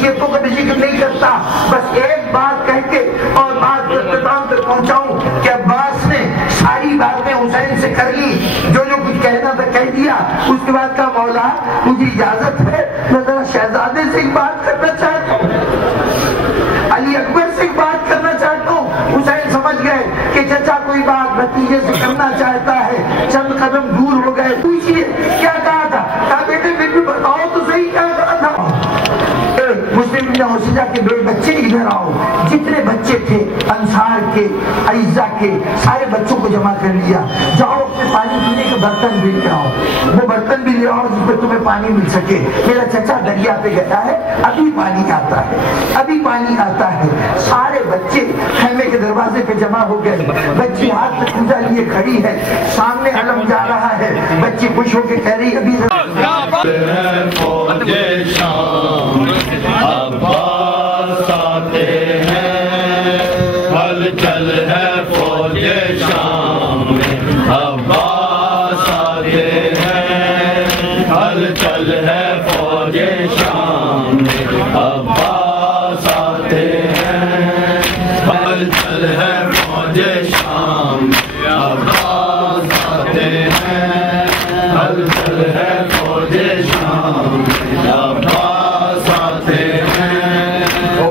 को कभी जिक्र नहीं करता, बस एक बात कह के और बात को इख्तिताम तक पहुंचाऊं कि अब्बास ने सारी बातें हुसैन से कर ली, जो जो कुछ कहना था कह दिया। उसके बाद का मौला मुझे इजाजत है, मैं जरा शहजादे से एक बात करना चाहता हूँ, अली अकबर से एक बात करना चाहता हूँ। हुसैन समझ गए कि चचा कोई बात भतीजे से करना चाहता है, चंद कदम दूर हो गए। पूछिए क्या कहा था? कहा बेटे फिर भी बताओ तो सही क्या कहा था। मुस्लिम के दो बच्चे इधर आओ, जितने बच्चे थे अंसार के अइज़ा के सारे बच्चों को जमा कर लिया, जाओ अपने पानी पीने के बर्तन भी ले आओ, वो बर्तन भी ले आओ जिसमें तुम्हें पानी मिल सके। मेरा चचा दरिया पे गया है, अभी पानी आता है, अभी पानी आता है। सारे बच्चे खेमे के दरवाजे पे जमा हो गए, बच्ची हाथ में पूजा लिए खड़ी है, सामने अलम जा रहा है, बच्ची खुश होकर कह रही अभी अब्बास आते हैं, हलचल है फौजे शाम में। अब्बास आते हैं, हलचल है फौजे शाम में। अब्बास आते हैं, हलचल है फौजे शाम में। अब्बास आते हैं, हलचल है फौजे शाम में। अब्बास आते हैं,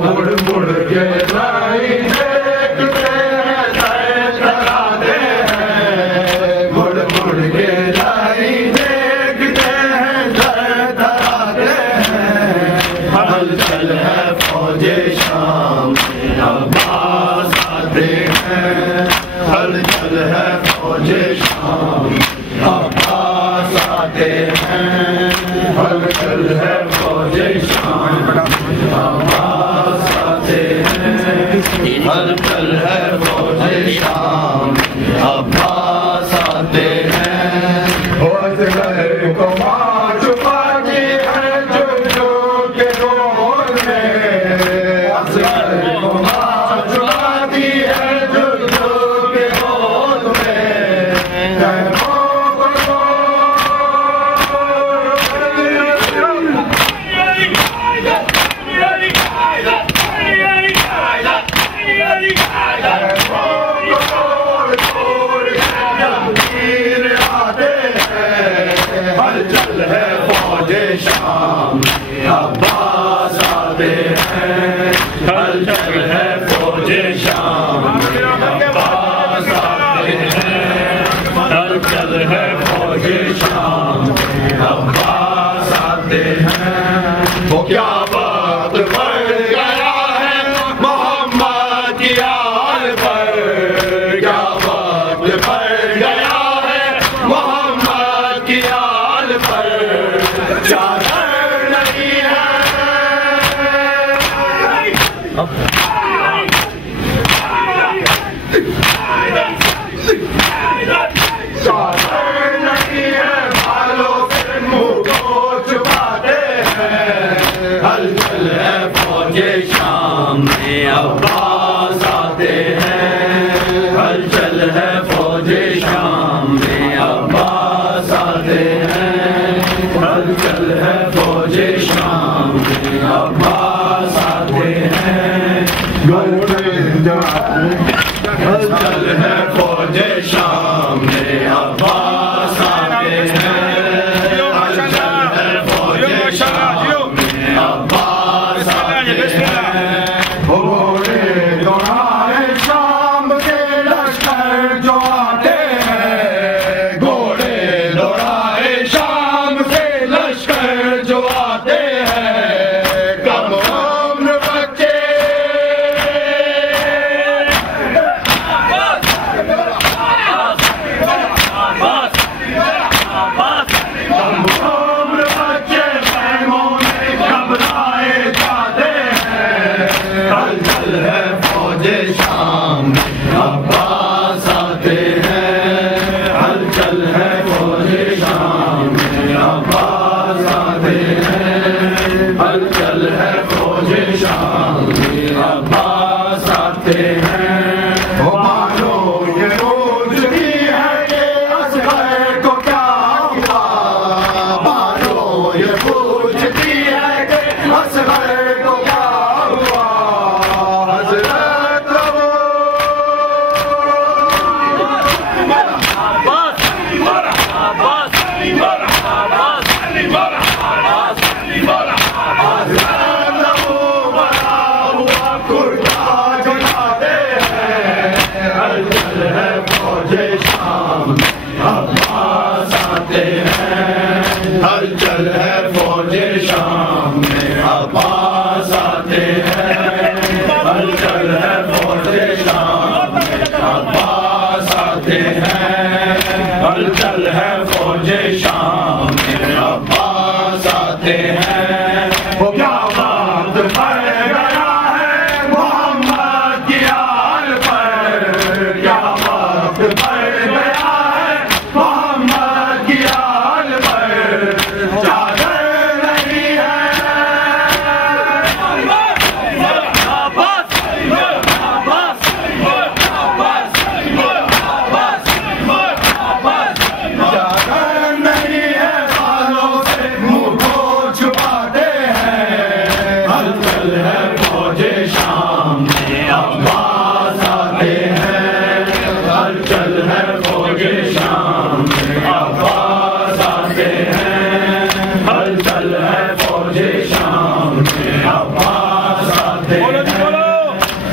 मुड़ मुड़ के लाई देखते हैं, तराते हैं। मुड़ मुड़ के लाई देखते हैं, तराते हैं। हलचल है फौजे शाम में। अब्बास आते हैं, हलचल है फौजे शाम में। अब्बास आते हैं, हलचल है फौजे शाम में। अब्बास आते हैं, हलचल है फौजे शाम में। अब्बास आते हैं, हौसले को मार छुपाती है जो के रोल में। हौसले को मार छुपाती है जो के रोल में। हलचल है फौजे शाम में। अब्बास आते हैं, हलचल है फौजे शाम में। अब्बास आते हैं, हलचल है फौजे शाम में। अब्बास आते हैं, वो क्या बात बढ़ गया है मोहम्मद की आल पर। क्या बात बढ़ गया है मोहम्मद की आल पर। चादर नहीं है, चादर नहीं है, बालों से मुंह को छुपाते हैं। हलचल है फौजे शाम में। अब्बास आते हैं, हलचल है फौजे शाम में। अब्बास आते हैं, हलचल है फौजे शाम में। अब्बास आते हैं, हलचल है फौजे शाम में। अब्बास आते हैं, हलचल है फौजे शाम में। अब्बास आते हैं, घोड़े दौड़ाए शाम के लश्कर जो आते हैं। घोड़े दौड़ाए शाम के लश्कर जो आते हैं। कम उम्र बच्चे हलचल है फौजे शाम में। अब्बास आते हैं, हलचल है फौजे शाम में। अब्बास आते हैं, हलचल है फौजे शाम में। अब्बास आते हैं, वो मानो ये रोज भी है ये असगर को क्या हुआ। मानो ये पूछती है कि असगर को پڑ گیا ہے محمد کی آل پر، کیا وقت پڑ گیا ہے محمد کی آل پر، چادر نہیں ہے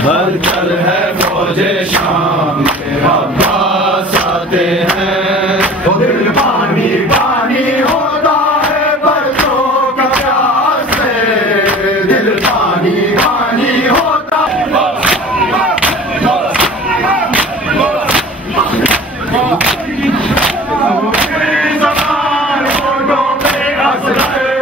ہلچل ہے فوج شام، عباس آتے ہیں، دل پانی پانی ہوتا ہے بچوں کا پیاس سے، دل پانی پانی ہوتا زبان ہوٹوں پہ اثر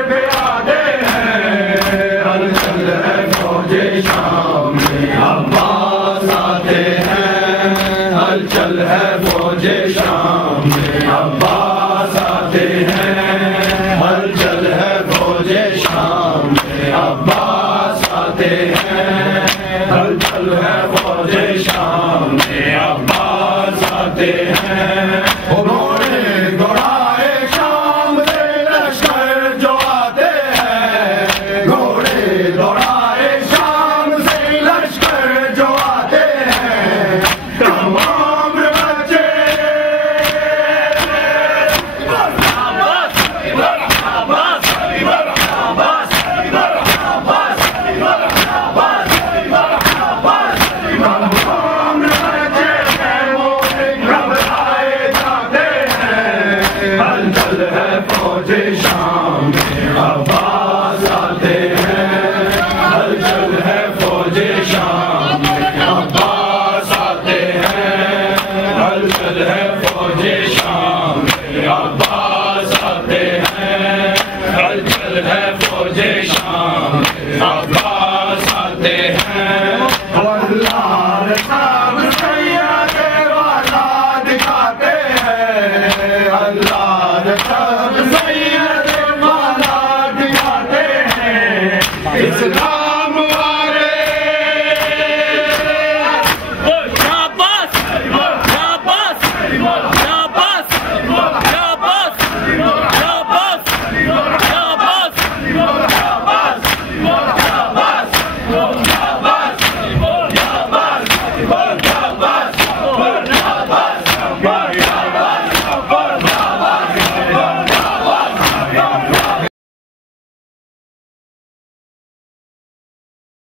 پیادے ہیں، ہلچل ہے فوج شام، عباس آتے ہیں، ہلچل ہے فوج شام، عباس آتے ہیں، ہلچل ہے فوج شام، عباس آتے ہیں، ہلچل ہے